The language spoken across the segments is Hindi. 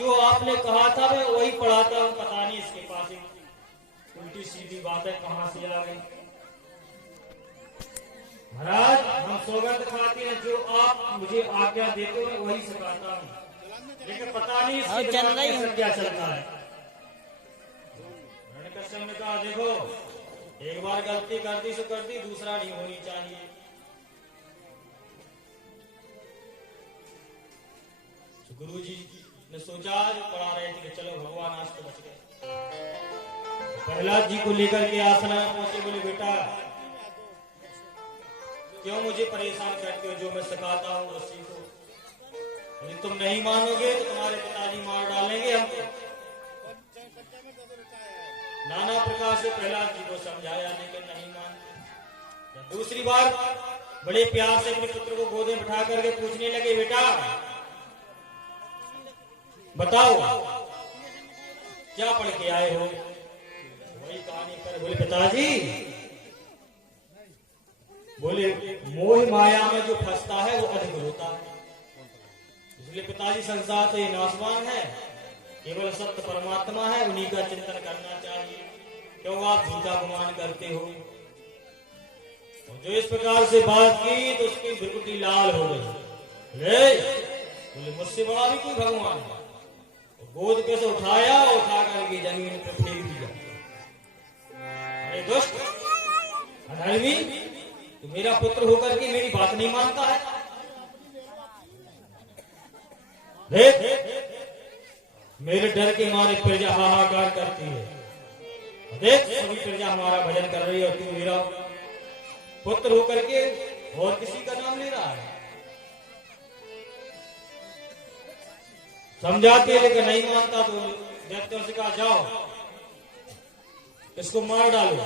जो आपने कहा था मैं वही पढ़ाता हूँ। पता नहीं इसके पास उल्टी सीधी बातें कहां से आ गई। महाराज हम सौगंध खाते हैं, जो आप मुझे आज्ञा देते हो वही सिखाता हूँ, लेकिन पता नहीं इसके दिमाग में क्या चलता है। हिरण्यकश्यप ने कहा देखो, एक बार गलती कर दी सो कर दी, दूसरा नहीं होनी चाहिए। गुरु जी ने सोचा, जो पढ़ा रहे थे कि चलो भगवान आज तो बच गए। प्रहलाद जी को लेकर के आसना पहुंचे, बोले बेटा क्यों मुझे परेशान करते हो, जो मैं सिखाता हूँ वो सीखो। यदि तुम नहीं मानोगे तो तुम्हारे पिताजी मार डालेंगे हमको। नाना प्रकार से प्रहलाद जी को समझाया, लेकिन नहीं माने। दूसरी बार बड़े प्यार से अपने पुत्र को गोद में बिठा करके पूछने लगे, बेटा बताओ क्या पढ़ के आए हो। वही कहानी पर बोले पिताजी, बोले मोह माया में जो फंसता है वो अधिक होता है, इसलिए पिताजी संसार से नाशवान है, केवल सत्य परमात्मा है, उन्हीं का चिंतन करना चाहिए। क्यों आप झूठा गुमान करते हो। जो इस प्रकार से बात की तो उसकी बिल्कुल लाल हो गई। बोले मुझसे बड़ा भी कोई भगवान है। गोद पे से उठाया, उठा करके जमीन पे फेंक दिया। अरे दुष्ट अधर्मी, तो मेरा पुत्र होकर के मेरी बात नहीं मानता है। देख मेरे डर के मारे प्रजा हाहाकार करती है। देख सभी प्रजा हमारा भजन कर रही है और तू मेरा पुत्र होकर के और किसी का नाम ले रहा है। समझाते लेकिन नहीं मानता, तो दैत्यों से कहा जाओ इसको मार डालो।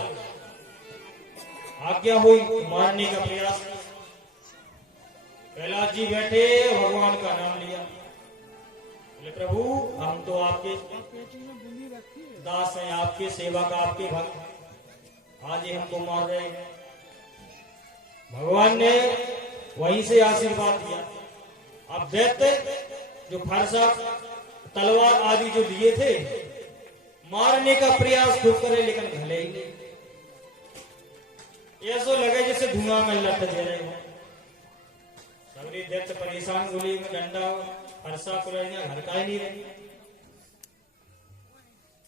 आज्ञा हुई, मारने का प्रयास। प्रहलाद जी बैठे, भगवान का नाम लिया। बोले प्रभु हम तो आपके दास हैं, आपके सेवक, आपके भक्त, आज ही हमको मार रहे हैं। भगवान ने वहीं से आशीर्वाद दिया। अब दैत्य जो फरसा तलवार आदि जो लिए थे, मारने का प्रयास खूब करे लेकिन भले ही नहीं। ऐसा लगे जैसे धुआं में लट दे रहे हो। सभी दैत्य परेशान, गोली में डंडा फरसा कुलैया घर का ही नहीं रही।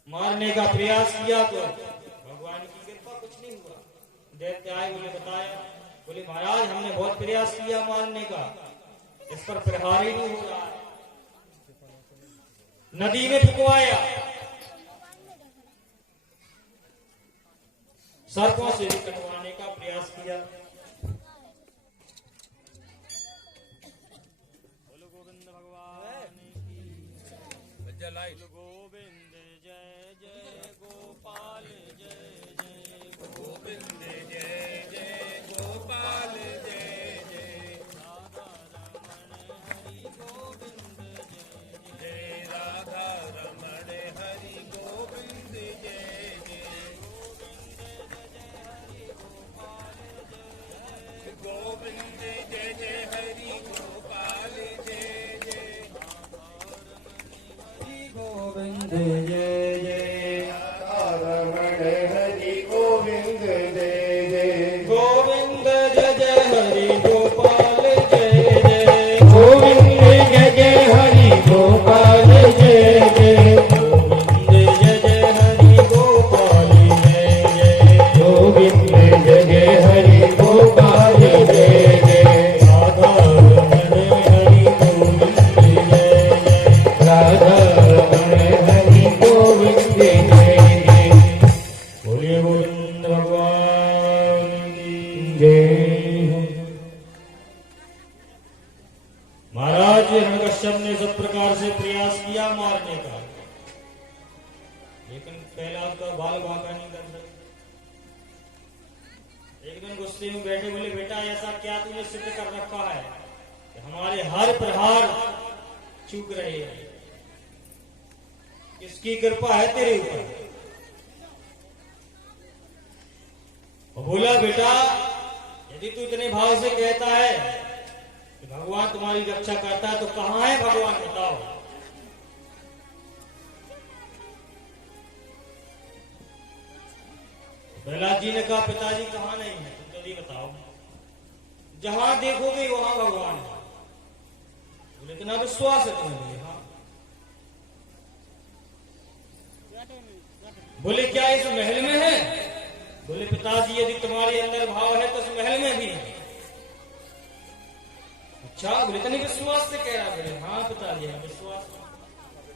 मारने का प्रयास किया तो भगवान की कृपा, कुछ नहीं हुआ। दैत्य आए, बोले बताया, बोले महाराज हमने बहुत प्रयास किया मारने का, इस पर प्रहार ही नहीं हो रहा है। नदी में फुकवाया, सर्पों से भी कटवाने का प्रयास किया। बोलो गोविंद भगवान की जय। गोविंद जय जय गोपाल जय जय गोविंद जय जय गोपाल जय जय राधा रमण हरि गोविंद जय जय राधा रमण हरि गोविंद जय जय गोविंद जय जय हरि गोपाल जय जय गोविंद जय जय रमण हरि गोविंद जय जय गोविंद जय जय हरि गोपाल जय जय गोविंद जय जय हरि गोपाल जय जय गोविंद जय जय हरि गोपाल जय जय गोविंद जय जय हरि गोपाल जय जय राधा रमण हरि गोविंद जय जय राधा रमण हरि गोविंद जय जय। बोलिए गोविंद भगवान की जय। महाराज हिरण्यकश्यप ने सब प्रकार से प्रयास किया मारने का, लेकिन प्रहलाद का बाल बांका नहीं कर सके। एक दिन गुस्से में बैठे, बोले बेटा ऐसा क्या तूने सिद्ध कर रखा है कि हमारे हर प्रहार चूक रहे हैं, इसकी कृपा है तेरे ऊपर। बोला बेटा यदि तू इतने भाव से कहता है कि भगवान तुम्हारी रक्षा करता है तो कहां है भगवान बताओ। प्रहलाद जी ने कहा पिताजी कहाँ नहीं है, तुम जल्दी बताओ। जहां देखोगे वहां भगवान है। बोले इतना विश्वास है तुम्हें? बोले हाँ। बोले क्या इस महल में है? बोले पिताजी यदि तुम्हारे अंदर भाव है तो इस महल में भी है। अच्छा, बोले इतने विश्वास से कह रहा? बोले हाँ पिताजी है विश्वास।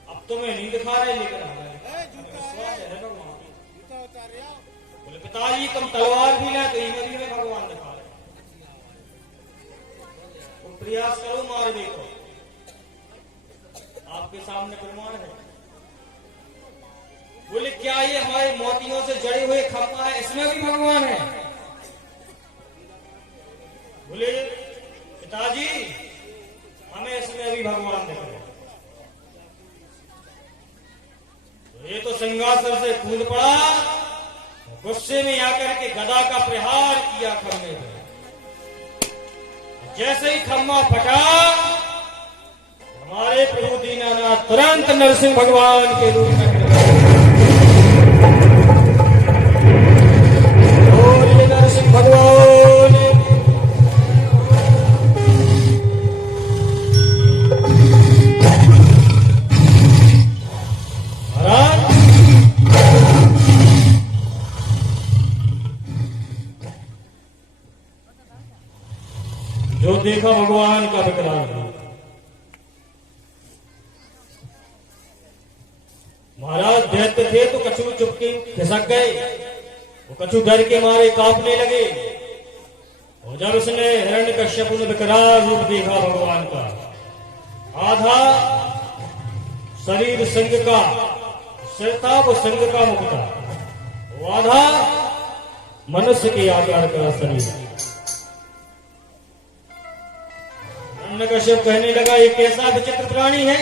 अब तुम्हें नहीं दिखा रहे लेकिन हमें विश्वास है भगवान। बोले पिताजी तुम तलवार भी ना तो इनमें भी हमें भगवान दिखा रहे। तुम प्रयास करो मार देखो, आपके सामने प्रमाण है। बोले क्या ये हमारे मोतियों से जड़े हुए खंभा है, इसमें भी भगवान है? बोले पिताजी हमें इसमें भी भगवान दिख रहे। ये तो सिंहासन से कूद पड़ा, गुस्से में आकर के गदा का प्रहार किया खम्भे पे। जैसे ही खम्भा फटा, हमारे प्रभु दीनानाथ तुरंत नरसिंह भगवान के रूप में बोलिए नरसिंह भगवान। जो देखा भगवान का विकराल रूप। महाराज दैत्य थे तो कछू चुपके खिसक गए। वो कछू डर के मारे कांपने लगे। और जब उसने हिरण्यकश्यप ने विकराल रूप देखा भगवान का, आधा शरीर सिंह का सिर था, वो सिंह का मुख था, वो आधा मनुष्य के आकार का शरीर। हिरण्यकश्यप कहने लगा ये कैसा विचित्र प्राणी है,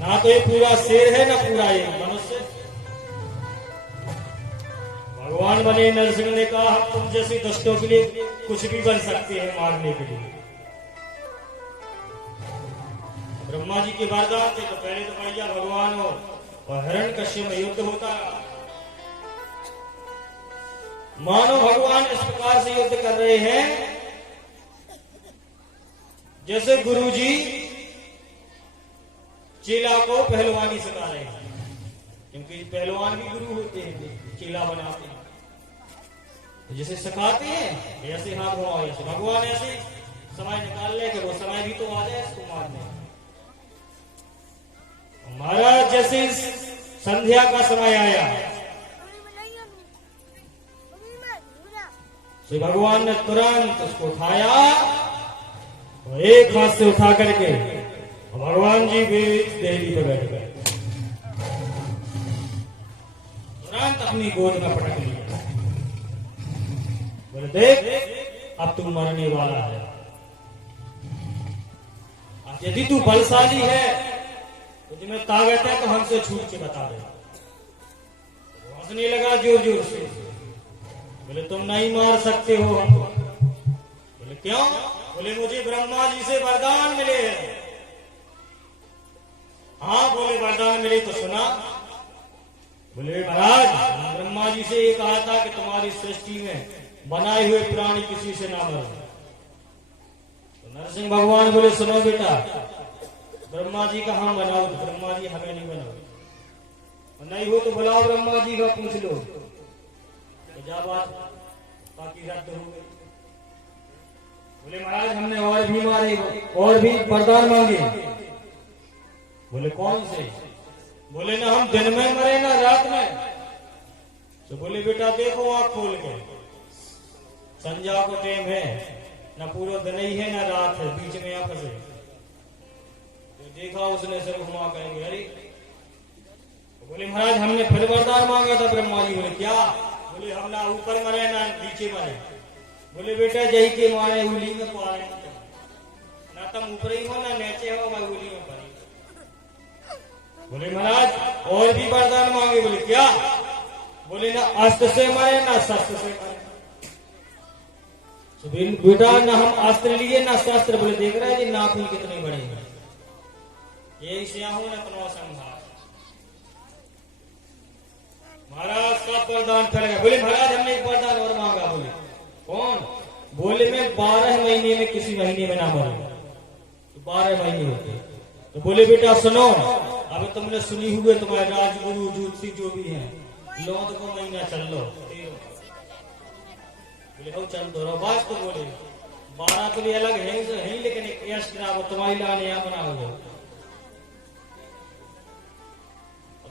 ना तो ये पूरा शेर है ना पूरा ये मनुष्य। भगवान बने नरसिंह ने कहा हम तुम जैसे दुष्टों के लिए कुछ भी बन सकते हैं मारने के लिए। ब्रह्मा जी के वरदान थे तो पहले तो बढ़िया भगवान और हिरण्यकश्यप में युद्ध होता। मानो भगवान इस प्रकार से युद्ध कर रहे हैं जैसे गुरुजी चेला को पहलवानी सिखा रहे हैं, क्योंकि पहलवान भी गुरु होते हैं, चेला बनाते हैं। तो जैसे सिखाते हैं ऐसे हाथ घुमाओ, ऐसे भगवान ऐसे समय निकाल ले कि वो समय भी तो आ जाए इसको मारने। महाराज जैसे संध्या का समय आया, श्री भगवान ने तुरंत उसको उठाया और एक हाथ से उठा करके भगवान जी भी देवी पर बैठ गए, तुरंत अपनी गोद में पटक लिया। बोले देख अब तू मरने वाला है, अब यदि तू बलशाली है तो तुम्हें ताकत है तो हमसे छूट के बता दे। हंसने लगा जोर जोर से। बोले तुम नहीं मार सकते हो हमको। बोले क्यों? बोले मुझे ब्रह्मा जी से वरदान मिले हैं। हाँ बोले वरदान मिले तो सुना। बोले महाराज ब्रह्मा जी से ये कहा था कि तुम्हारी सृष्टि में बनाए हुए प्राणी किसी से ना मरे। तो नरसिंह भगवान बोले सुनो बेटा, ब्रह्मा जी का हम बनाओ, ब्रह्मा जी हमें नहीं बनाओ, नहीं हो तो बुलाओ ब्रह्मा जी का पूछ लो। तो जा बात बाकी रद्द हो गई। बोले महाराज हमने और भी मारे और भी वरदान मांगे। बोले कौन से? बोले ना हम दिन में मरे ना रात में। तो बोले बेटा देखो आंख खोल के, संध्या को टाइम है, ना पूरा दिन ही है ना रात है, बीच में आंख से। तो देखा उसने सिर घुमा करेंगे अरे। तो बोले महाराज हमने फिर वरदान मांगा था ब्रह्मा जी। बोले क्या? बोले हम ना ऊपर मरे ना नीचे मरे। बोले बेटा जय के मारे उंगली में पारे, ना तुम ऊपर ही हो ना नीचे हो, मैं उंगली में पारे। बोले महाराज और भी वरदान मांगे। बोले क्या? बोले ना अस्त्र से मरे ना शस्त्र से मरे। तो बेटा ना हम अस्त्र लिए ना शस्त्र। बोले देख रहे हैं नाखून कितने बड़े हैं, यही से हो ना तनवा संभाल। महाराज सब वरदान फैल गया। बोले महाराज हमने एक वरदान और मांगा। बोले कौन? बोले मैं 12 महीने में किसी महीने में ना मरूं। तो 12 महीने होते। तो बोले बेटा सुनो, अब तुमने सुनी हुए तुम्हारे राजगुरु ज्योतिषी जो भी हैं, लौट को महीना चल लो। बोले हो चल दो रहो। बात तो बोले 12 तो भी अलग है ही, लेकिन एक एक्स्ट्रा तुम्हारी लाने यहाँ बना हुआ।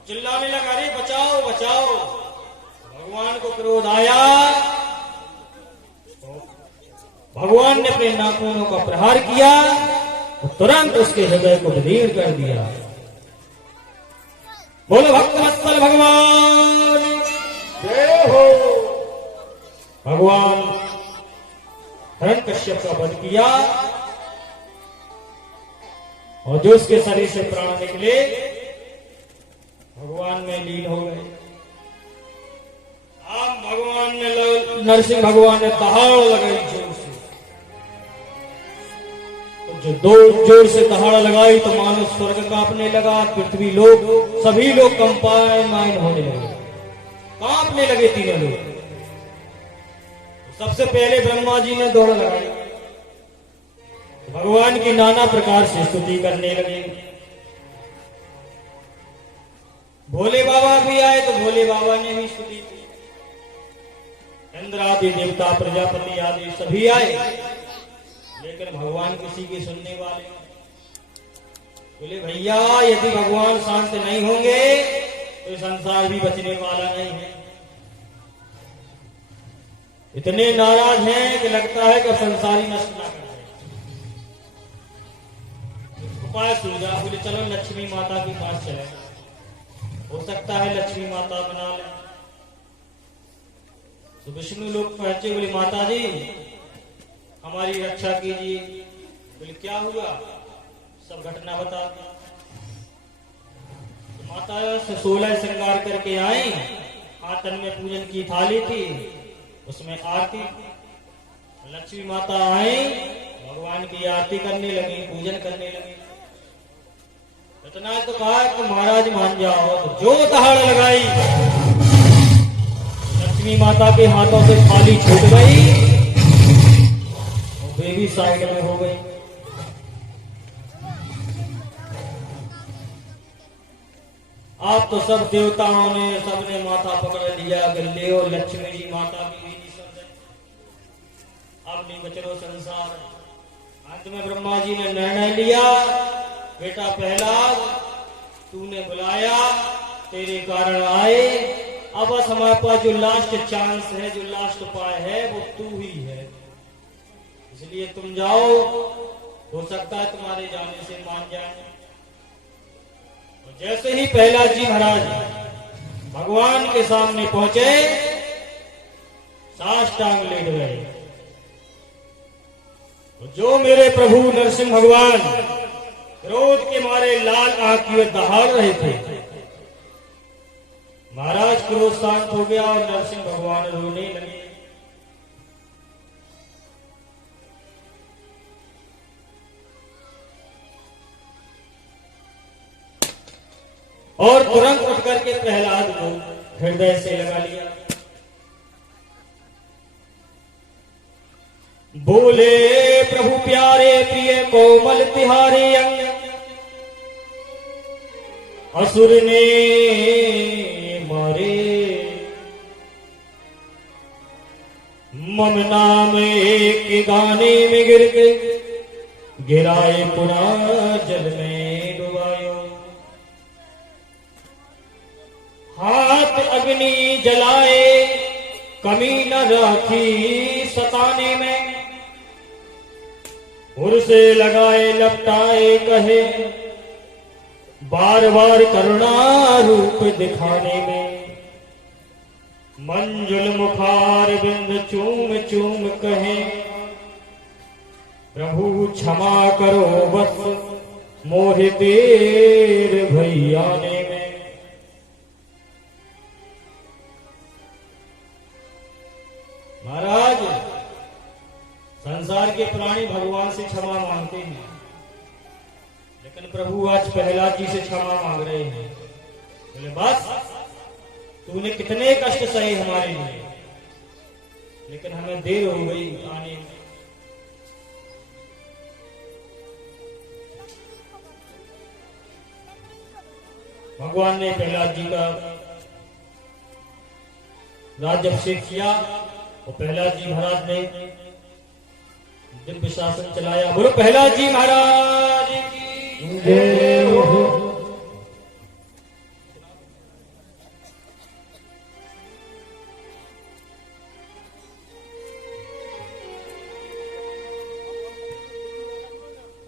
चिल्लाने लगा अरे बचाओ बचाओ। भगवान को क्रोध आया, भगवान ने अपने नाखूनों का प्रहार किया और तुरंत उसके हृदय को विदीर्ण कर दिया। बोलो भक्तवत्सल भगवान जय हो। भगवान हिरण्यकश्यप का वध किया और जो उसके शरीर से प्राण निकले भगवान में लीन हो गए। अब भगवान ने नरसिंह भगवान ने दहाड़ लगाई जोर से। तो जो दो जोर से दहाड़ लगाई तो मानो स्वर्ग कांपने लगा, पृथ्वी लोग सभी लोग कंपायमान होने लगे, कांपने लगे तीनों लोग। सबसे पहले ब्रह्मा जी ने दौड़ लगाई, भगवान की नाना प्रकार से स्तुति करने लगे। भोले बाबा भी आए तो भोले बाबा ने भी स्तुति की। इंद्र आदि देवता प्रजापति आदि सभी आए, लेकिन भगवान किसी की सुनने वाले। बोले भैया यदि भगवान शांत नहीं होंगे तो संसार भी बचने वाला नहीं है। इतने नाराज हैं कि लगता है कि संसारी नष्ट ना कर दे। उपाय सूझा। बोले चलो लक्ष्मी माता के पास चले, हो सकता है लक्ष्मी माता बना ले। तो विष्णु लोग पहुंचे। बोले माता जी हमारी रक्षा कीजिए। बोले क्या हुआ? सब घटना बता। तो माता से 16 श्रृंगार करके आई। आतन में पूजन की थाली थी, उसमें आरती। लक्ष्मी माता आई, भगवान की आरती करने लगी, पूजन करने लगी। इतना तो कहा कि महाराज मान जाओ। तो जो दहाड़ लगाई लक्ष्मी माता के हाथों से थाली छूट गई और बेबी साइड में हो गई। आप तो सब देवताओं ने सबने माथा पकड़ लिया गले और लक्ष्मी जी माता भी नहीं सुन रहे। अब नहीं बचरो संसार। अंत में ब्रह्मा जी ने निर्णय लिया, बेटा पहला तूने बुलाया, तेरे कारण आए। अब बस हमारे पास जो लास्ट चांस है, जो लास्ट उपाय है वो तू ही है। इसलिए तुम जाओ, हो सकता है तुम्हारे जाने से मान जाए। जैसे ही पहला जी महाराज भगवान के सामने पहुंचे, साष्टांग लेट गए। जो मेरे प्रभु नरसिंह भगवान क्रोध के मारे लाल आंख किए दहाड़ रहे थे, महाराज क्रोध शांत हो गया और नरसिंह भगवान रोने लगे। और तुरंत उठ करके प्रहलाद को हृदय से लगा लिया। बोले प्रभु प्यारे प्रिय कोमल तिहारे अंग, असुर ने मारे मम नाम एक गाने में गिर के, गिराए पुनः जल में डुबायो। हाथ अग्नि जलाए कमी न राखी सताने में, उर से लगाए लपटाए कहे बार बार करुणा रूप दिखाने में। मंजुल मुखार बिंद चूम चूम कहे प्रभु क्षमा करो बस मोहि देर भई आने में। महाराज संसार के प्राणी भगवान से क्षमा मांगते हैं, लेकिन प्रभु आज प्रहलाद जी से क्षमा मांग रहे हैं। बोले बस तूने कितने कष्ट सहे हमारे लिए, लेकिन हमें देर हो गई आने में। भगवान ने प्रहलाद जी का राज्याभिषेक किया और प्रहलाद जी महाराज ने दिव्य शासन चलाया। बोलो प्रहलाद जी महाराज की जय हो।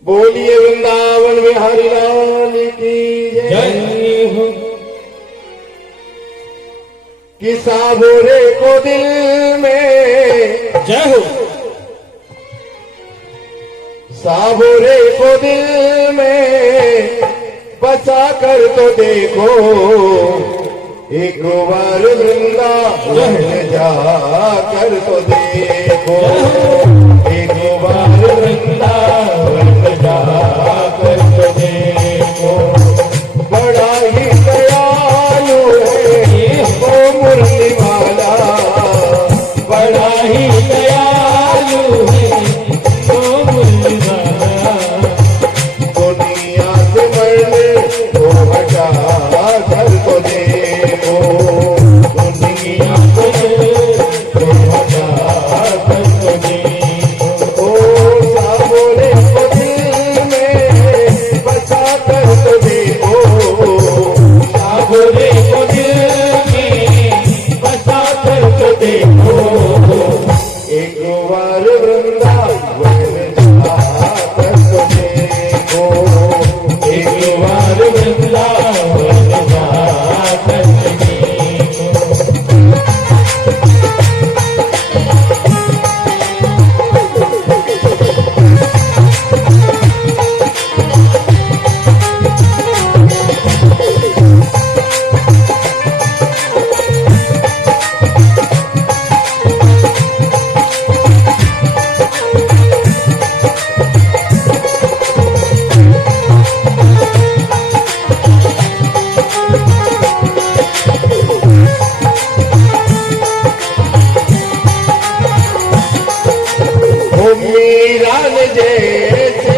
बोलिए वृंदावन बिहारी लाल की जय हो। कि साबोरे को दिल में जय हो। साबोरे को दिल में बसा कर तो देखो, एक बार वृंदावन जा कर तो देखो, एक बार वृंदावन जा कर तो देखो। बड़ा ही दयालु है वो मुरली वाला, बड़ा ही दयालु है वो मुरली वाला। दुनिया से मरने को हटा कर तो देखो, दुनिया से को हटा कर तो देखो। ओ साबोरे को दिल में बसा कर तो देखो, साबोरे को दिल में बसा कर तो देखो। एक बार वृंदावन जा कर तो देखो, एक बार वृंदावन जा कर तो देखो। मीरा ने जैसे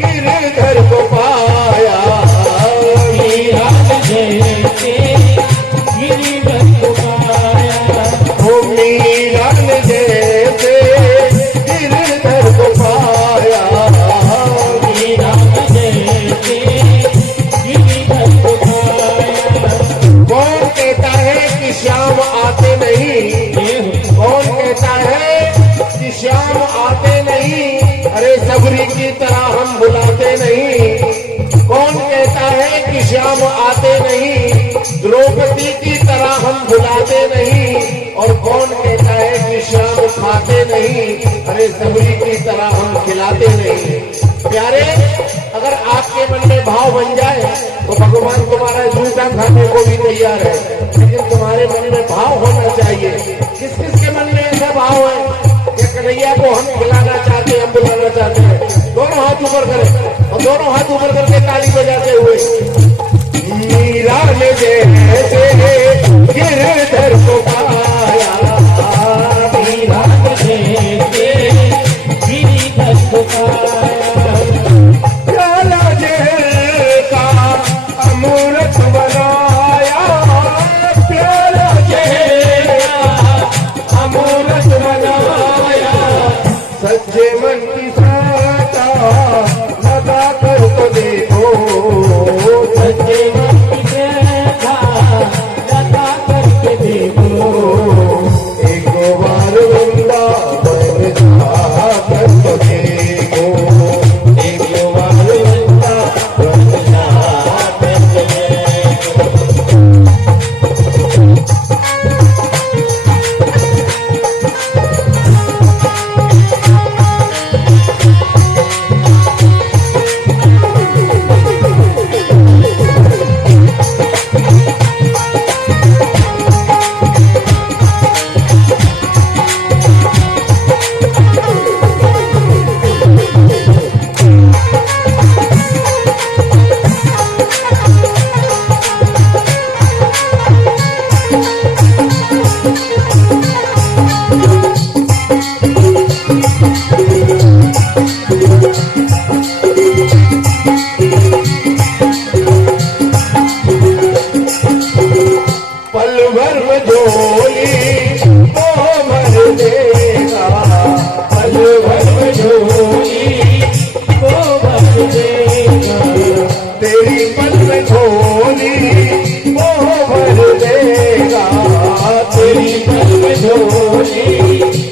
गिरधर को पाया, मीरा ने जैसे गिरधर को पाया, ओ मीरा ने जैसे गिरधर को पाया, मीरा ने जैसे गिरधर को पाया। कौन कहता है कि श्याम आते नहीं, कौन कहता है कि श्याम आते नहीं, अरे सबरी की तरह हम बुलाते नहीं। कौन कहता है कि श्याम आते नहीं, द्रौपदी की तरह हम बुलाते नहीं। और कौन कहता है कि श्याम खाते नहीं, अरे सबरी की तरह हम खिलाते नहीं। प्यारे, अगर आपके मन में भाव बन जाए तो भगवान तुम्हारा जूठा खाने को भी तैयार है, लेकिन तुम्हारे मन में भाव होना चाहिए। किस किस के मन में ऐसा भाव है कि कन्हैया को हम खिलाना चाहते हैं, हम बुलाना चाहते हैं? दोनों हाथ ऊपर करें और दोनों हाथ ऊपर करके ताली बजाते हुए। मीरा ने जैसे गिरधर को पाया, मीरा ने जैसे गिरधर को पाया। प्याला जहर का अमृत बनाया, प्याला जहर का अमृत बनाया। सच्चे मन की साता लगा कर तो देखो, तेरी पल में झोली वो भर देगा, तेरी पल में झोली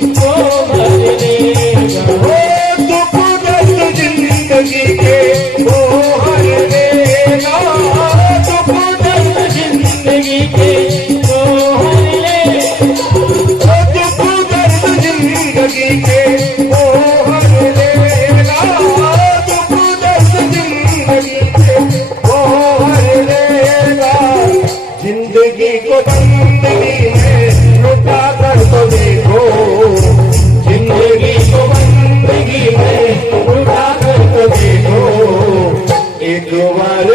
वो भर देगा। ओ दुख दर्द जिंदगी के वो हर देगा, दुख दर्द जिंदगी के वो हर लेगा, दुख दर्द जिंदगी के वो हर लेगा, दुख दर्द जिंदगी के वो हर लेगा। जिंदगी को बंदगी में लुटा कर तो देखो, जिंदगी को बंदगी में लुटा कर तो देखो, एक बार